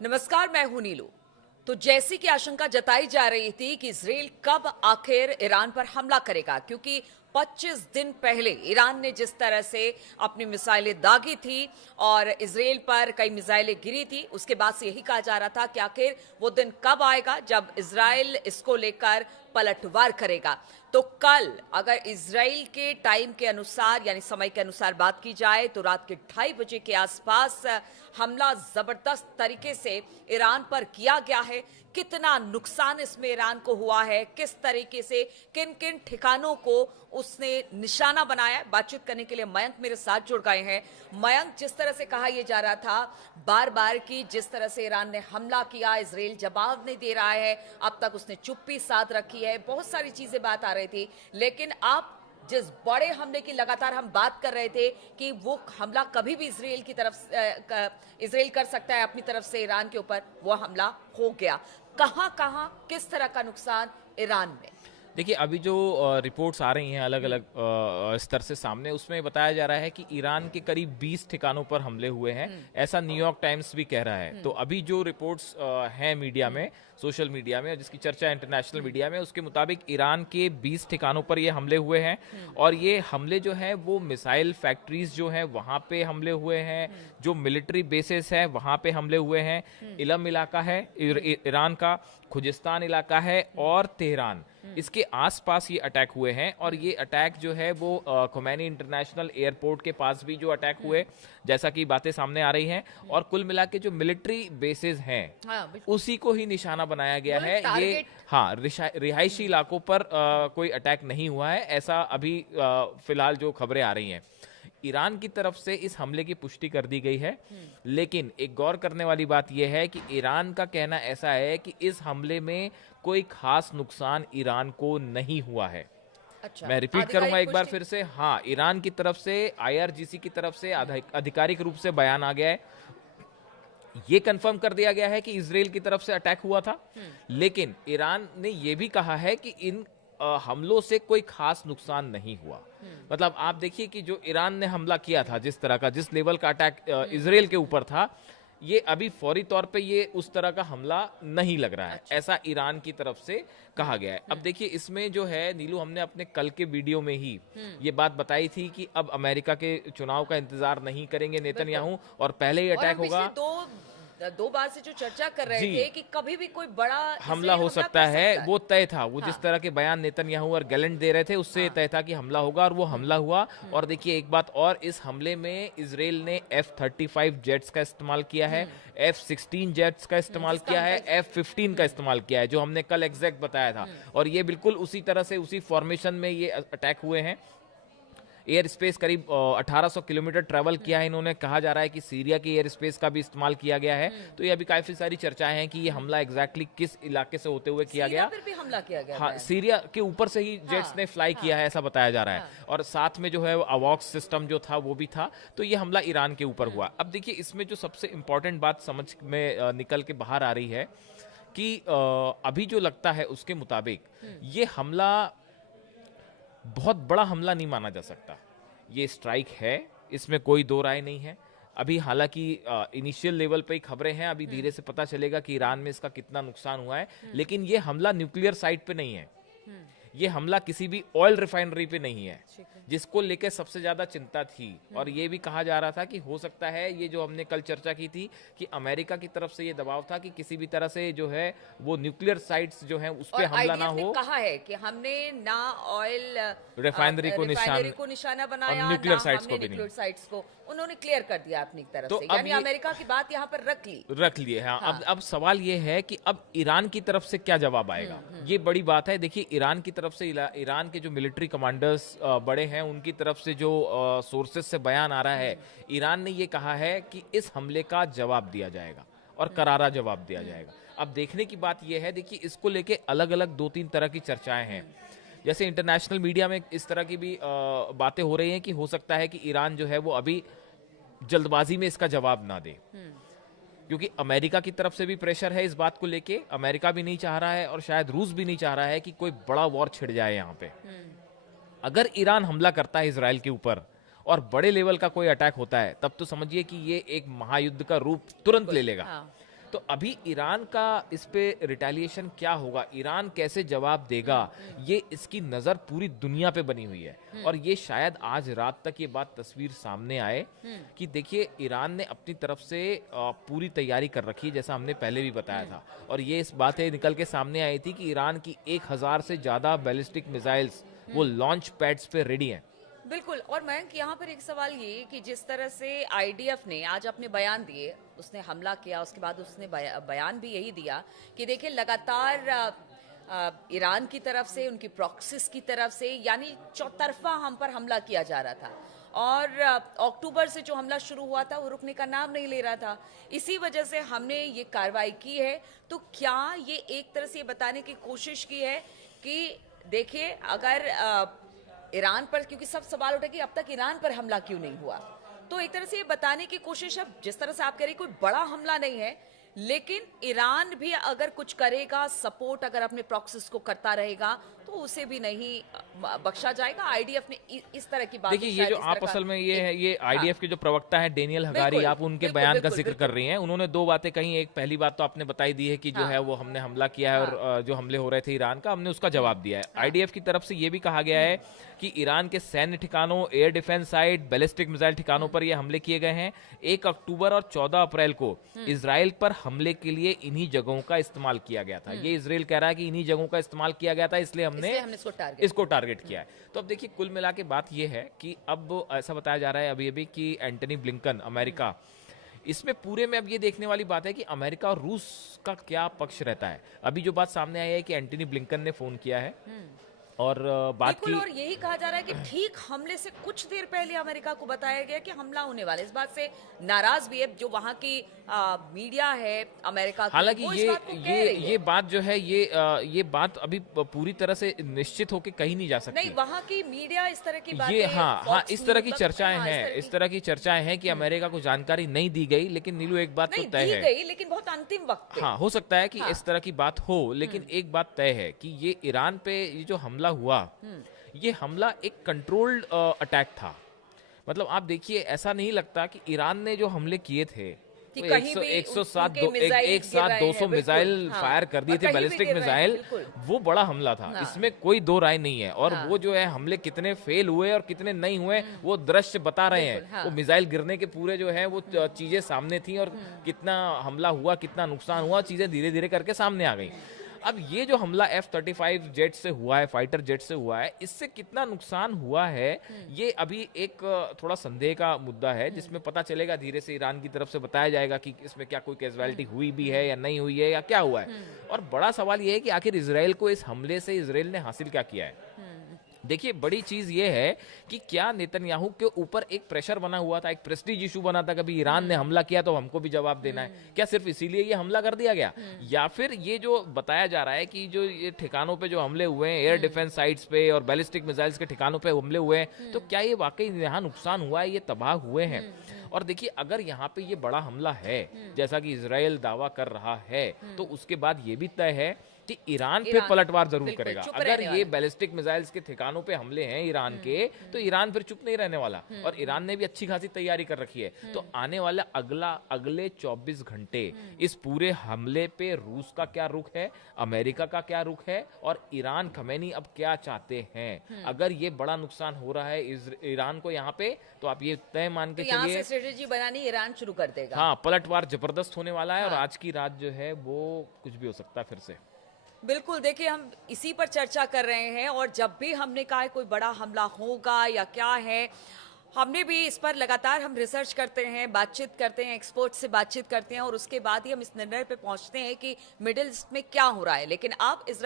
नमस्कार, मैं हूं नीलू। तो जैसी कि आशंका जताई जा रही थी कि इजराइल कब आखिर ईरान पर हमला करेगा, क्योंकि 25 दिन पहले ईरान ने जिस तरह से अपनी मिसाइलें दागी थी और इजराइल पर कई मिसाइलें गिरी थी, उसके बाद से यही कहा जा रहा था कि आखिर वो दिन कब आएगा जब इजराइल इसको लेकर पलटवार करेगा। तो कल अगर इजराइल के टाइम के अनुसार यानी समय के अनुसार बात की जाए तो रात के 2:30 बजे के आसपास हमला जबरदस्त तरीके से ईरान पर किया गया है। कितना नुकसान इसमें ईरान को हुआ है, किस तरीके से किन किन ठिकानों को उसने निशाना बनाया है, बातचीत करने के लिए मयंक मेरे साथ जुड़ गए हैं। मयंक, जिस तरह से कहा यह जा रहा था बार बार कि जिस तरह से ईरान ने हमला किया, इजराइल जवाब नहीं दे रहा है, अब तक उसने चुप्पी साध रखी है, बहुत सारी चीजें बात आ रही थी, लेकिन अब जिस बड़े हमले की लगातार हम बात कर रहे थे कि वो हमला कभी भी इजराइल की तरफ इजराइल कर सकता है अपनी तरफ से ईरान के ऊपर, वो हमला हो गया। कहां कहां किस तरह का नुकसान ईरान में? देखिए, अभी जो रिपोर्ट्स आ रही हैं अलग अलग स्तर से सामने, उसमें बताया जा रहा है कि ईरान के करीब 20 ठिकानों पर हमले हुए हैं, ऐसा न्यूयॉर्क टाइम्स भी कह रहा है। तो अभी जो रिपोर्ट्स हैं मीडिया में, सोशल मीडिया में, जिसकी चर्चा इंटरनेशनल मीडिया में, उसके मुताबिक ईरान के 20 ठिकानों पर ये हमले हुए हैं। और ये हमले जो हैं वो मिसाइल फैक्ट्रीज जो हैं वहाँ पे हमले हुए हैं, जो मिलिट्री बेसिस है वहाँ पे हमले हुए हैं। इलम इलाका है ईरान का, खुजिस्तान इलाका है और तेहरान, इसके आसपास ये अटैक हुए हैं। और ये अटैक जो है वो खोमैनी इंटरनेशनल एयरपोर्ट के पास भी जो अटैक हुए, जैसा कि बातें सामने आ रही हैं। और कुल मिला के जो मिलिट्री बेसिस हैं उसी को ही निशाना बनाया गया है। ये हाँ, रिहायशी इलाकों पर कोई अटैक नहीं हुआ है, ऐसा अभी फिलहाल जो खबरें आ रही हैं। ईरान की तरफ से इस हमले की पुष्टि कर दी गई है, लेकिन एक गौर करने वाली बात यह है कि ईरान का कहना ऐसा है कि इस हमले में कोई खास नुकसान ईरान को नहीं हुआ है। अच्छा, मैं रिपीट करूंगा एक बार फिर से। हाँ, ईरान की तरफ से, आईआरजीसी की तरफ से आधिकारिक रूप से बयान आ गया है, ये कंफर्म कर दिया गया है कि इजराइल की तरफ से अटैक हुआ था। लेकिन ईरान ने यह भी कहा है कि इन हमलों से कोई खास नुकसान नहीं हुआ। मतलब आप देखिए कि जो ईरान ने हमला किया था, जिस तरह का, जिस लेवल का अटैक इजराइल के ऊपर था, ये अभी फौरी तौर पे ये उस तरह का हमला नहीं लग रहा है। अच्छा। ऐसा ईरान की तरफ से कहा गया है। अब देखिए, इसमें जो है नीलू, हमने अपने कल के वीडियो में ही ये बात बताई थी कि अब अमेरिका के चुनाव का इंतजार नहीं करेंगे नेतन्याहू, और पहले ही अटैक होगा। दो बार से जो चर्चा कर रहे थे कि कभी भी कोई बड़ा हमला हो सकता है, वो तय था। वो जिस तरह के बयान नेतन्याहू और गैलेंट दे रहे थे, उससे तय था कि हमला होगा, और वो हमला हुआ। और देखिए एक बात और, इस हमले में इजराइल ने F-35 जेट्स का इस्तेमाल किया है, F-16 जेट्स का इस्तेमाल किया है, F-15 का इस्तेमाल किया है, जो हमने कल एग्जैक्ट बताया था। और ये बिल्कुल उसी तरह से, उसी फॉर्मेशन में ये अटैक हुए हैं। एयर स्पेस करीब 1800 किलोमीटर ट्रैवल किया है इन्होंने। कहा जा रहा है कि सीरिया की एयर स्पेस का भी इस्तेमाल किया गया है। तो ये अभी काफी सारी चर्चाएं हैं कि ये हमला एग्जैक्टली किस इलाके से होते हुए किया गया। फिर भी हमला किया गया। हाँ, सीरिया के ऊपर से ही जेट्स ने फ्लाई किया है, ऐसा बताया जा रहा है। और साथ में जो है अवॉक्स सिस्टम जो था वो भी था। तो ये हमला ईरान के ऊपर हुआ। अब देखिए, इसमें जो सबसे इंपॉर्टेंट बात समझ में निकल के बाहर आ रही है कि अभी जो लगता है उसके मुताबिक ये हमला बहुत बड़ा हमला नहीं माना जा सकता। ये स्ट्राइक है, इसमें कोई दो राय नहीं है। अभी हालांकि इनिशियल लेवल पे ही खबरें हैं, अभी धीरे से पता चलेगा कि ईरान में इसका कितना नुकसान हुआ है। लेकिन ये हमला न्यूक्लियर साइट पे नहीं है, ये हमला किसी भी ऑयल रिफाइनरी पे नहीं है, जिसको लेकर सबसे ज्यादा चिंता थी। और ये भी कहा जा रहा था कि हो सकता है, ये जो हमने कल चर्चा की थी, कि अमेरिका की तरफ से ये दबाव था कि किसी भी तरह से जो है वो न्यूक्लियर साइट्स जो हैं उस पे हमला ना हो। कहा है कि हमने ना ऑयल रिफाइनरी को निशाना बनाया, न्यूक्लियर ना साइट्स हमने को भी न्यूक्लियर साइट्स को, उन्होंने क्लियर कर दिया अपनी तरफ तो से, यानी अमेरिका की बात यहाँ पर रख लिए। हाँ। अब सवाल ये है कि अब ईरान की तरफ से क्या जवाब आएगा, ये बड़ी बात है। देखिए, ईरान की तरफ से, ईरान के जो मिलिट्री कमांडर्स बड़े हैं, उनकी तरफ से जो सोर्सेस से बयान आ रहा है, ईरान ने ये कहा है कि इस हमले का जवाब दिया जाएगा और करारा जवाब दिया जाएगा। अब देखने की बात यह है, देखिए इसको लेके अलग अलग 2-3 तरह की चर्चाएं हैं। जैसे इंटरनेशनल मीडिया में इस तरह की भी बातें हो रही हैं कि हो सकता है कि ईरान जो है वो अभी जल्दबाजी में इसका जवाब ना दे, क्योंकि अमेरिका की तरफ से भी प्रेशर है इस बात को लेके। अमेरिका भी नहीं चाह रहा है और शायद रूस भी नहीं चाह रहा है कि कोई बड़ा वॉर छिड़ जाए यहाँ पे। अगर ईरान हमला करता है इजराइल के ऊपर और बड़े लेवल का कोई अटैक होता है, तब तो समझिए कि ये एक महायुद्ध का रूप तुरंत ले लेगा। तो अभी ईरान का इस पे रिटेलिएशन क्या होगा, ईरान कैसे जवाब देगा, ये इसकी नज़र पूरी दुनिया पे बनी हुई है। और ये शायद आज रात तक ये बात तस्वीर सामने आए कि देखिए ईरान ने अपनी तरफ से पूरी तैयारी कर रखी है, जैसा हमने पहले भी बताया था। और ये इस बातें निकल के सामने आई थी कि ईरान की 1000 से ज़्यादा बैलिस्टिक मिसाइल्स वो लॉन्च पैड्स पे रेडी हैं। बिल्कुल। और मयंक, यहाँ पर एक सवाल ये कि जिस तरह से आईडीएफ ने आज अपने बयान दिए, उसने हमला किया, उसके बाद उसने बयान भी यही दिया कि देखिए लगातार ईरान की तरफ से, उनकी प्रॉक्सिस की तरफ से, यानी चौतरफा हम पर हमला किया जा रहा था। और अक्टूबर से जो हमला शुरू हुआ था वो रुकने का नाम नहीं ले रहा था। इसी वजह से हमने ये कार्रवाई की है। तो क्या ये एक तरह से ये बताने की कोशिश की है कि देखिए अगर ईरान पर, क्योंकि सब सवाल उठा कि अब तक ईरान पर हमला क्यों नहीं हुआ, तो एक तरह से ये बताने की कोशिश है, जिस तरह से आप कह रही कोई बड़ा हमला नहीं है, लेकिन ईरान भी अगर कुछ करेगा, सपोर्ट अगर अपने प्रॉक्सिस को करता रहेगा, तो उसे भी नहीं बख्शा जाएगा। आईडीएफ ने इस तरह की बात, देखिए ये जो आप असल में ये है, ये आईडीएफ के जो प्रवक्ता है डेनियल हगारी, आप उनके बयान का जिक्र कर रही हैं। उन्होंने दो बातें कही। एक पहली बात तो आपने बताई दी है कि जो है वो हमने हमला किया है और जो हमले हो रहे थे ईरान का, हमने उसका जवाब दिया है। आईडीएफ की तरफ से ये भी कहा गया है कि ईरान के सैन्य ठिकानों, air defence site, ballistic missile ठिकानों पर ये हमले किए गए हैं। 1 अक्टूबर और 14 अप्रैल को इजराइल पर हमले के लिए इन्हीं जगहों का इस्तेमाल किया गया था। ये इजराइल कह रहा है कि इन्हीं जगहों का इस्तेमाल किया गया था, इसलिए हमने इसको टारगेट किया है। तो अब देखिए कुल मिला के बात यह है कि अब ऐसा बताया जा रहा है अभी अभी कि एंटनी ब्लिंकन, अमेरिका, इसमें पूरे में अब ये देखने वाली बात है कि अमेरिका और रूस का क्या पक्ष रहता है। अभी जो बात सामने आई है कि एंटनी ब्लिंकन ने फोन किया है और बात की, और यही कहा जा रहा है कि ठीक हमले से कुछ देर पहले अमेरिका को बताया गया कि हमला होने वाला है। इस बात से नाराज भी है जो वहां की मीडिया है अमेरिका की। हालांकि ये बात जो है ये बात अभी पूरी तरह से निश्चित होकर कहीं नहीं जा सकती। नहीं, वहां की मीडिया इस तरह की बातें, ये हाँ इस तरह की चर्चाएं हैं, इस तरह की चर्चाएं हैं कि अमेरिका को जानकारी नहीं दी गई। लेकिन नीलू एक बात तो तय है, गई, लेकिन बहुत अंतिम वक्त पे। हाँ हो सकता है कि इस तरह की बात हो, लेकिन एक बात तय है कि ये ईरान पे ये जो हमला हुआ, ये हमला एक कंट्रोल्ड अटैक था। मतलब आप देखिए, ऐसा नहीं लगता कि ईरान ने जो हमले किए थे तो 100-200 मिसाइल फायर कर दिए थे, बैलिस्टिक मिसाइल, वो बड़ा हमला था। इसमें कोई दो राय नहीं है। और वो जो है हमले कितने फेल हुए और कितने नहीं हुए, वो दृश्य बता रहे हैं। वो मिसाइल गिरने के पूरे जो है वो चीजें सामने थी, और कितना हमला हुआ, कितना नुकसान हुआ, चीजें धीरे धीरे करके सामने आ गई। अब ये जो हमला F-35 जेट से हुआ है, फाइटर जेट से हुआ है, इससे कितना नुकसान हुआ है, ये अभी एक थोड़ा संदेह का मुद्दा है, जिसमें पता चलेगा धीरे से। ईरान की तरफ से बताया जाएगा कि इसमें क्या कोई कैजुअलिटी हुई भी है या नहीं हुई है, या क्या हुआ है। और बड़ा सवाल ये है कि आखिर इजराइल को इस हमले से इजराइल ने हासिल क्या किया है। देखिए बड़ी चीज ये है कि क्या नेतन्याहू के ऊपर एक प्रेशर बना हुआ था, एक प्रेस्टीज इशू बना था, कभी ईरान ने हमला किया तो हमको भी जवाब देना है। क्या सिर्फ इसीलिए ये हमला कर दिया गया, या फिर ये जो बताया जा रहा है कि जो ये ठिकानों पे जो हमले हुए हैं, एयर डिफेंस साइट्स पे और बैलिस्टिक मिसाइल्स के ठिकानों पे हमले हुए हैं, तो क्या ये वाकई यहाँ नुकसान हुआ है, ये तबाह हुए हैं। और देखिए अगर यहाँ पे ये बड़ा हमला है, जैसा कि इजराइल दावा कर रहा है, तो उसके बाद ये भी तय है कि ईरान फिर पलटवार जरूर करेगा। अगर ये बैलिस्टिक मिसाइल्स के ठिकानों पे हमले हैं ईरान के, तो ईरान फिर चुप नहीं रहने वाला। और ईरान ने भी अच्छी खासी तैयारी कर रखी है। तो आने वाला अगले 24 घंटे इस पूरे हमले पे रूस का क्या रुख है, अमेरिका का क्या रुख है, और ईरान खमैनी अब क्या चाहते हैं। अगर ये बड़ा नुकसान हो रहा है ईरान को यहाँ पे, तो आप ये तय मान के चलिए स्ट्रेटेजी बनानी ईरान शुरू कर देगा। हाँ, पलटवार जबरदस्त होने वाला है। और आज की रात जो है वो कुछ भी हो सकता है फिर से। बिल्कुल, देखिए हम इसी पर चर्चा कर रहे हैं, और जब भी हमने कहा कोई बड़ा हमला होगा या क्या है, हमने भी इस पर लगातार हम रिसर्च करते हैं, बातचीत करते हैं, एक्सपर्ट से बातचीत करते हैं, और उसके बाद ही हम इस निर्णय पे पहुंचते हैं कि मिडिल ईस्ट में क्या हो रहा है। लेकिन अब इजराइल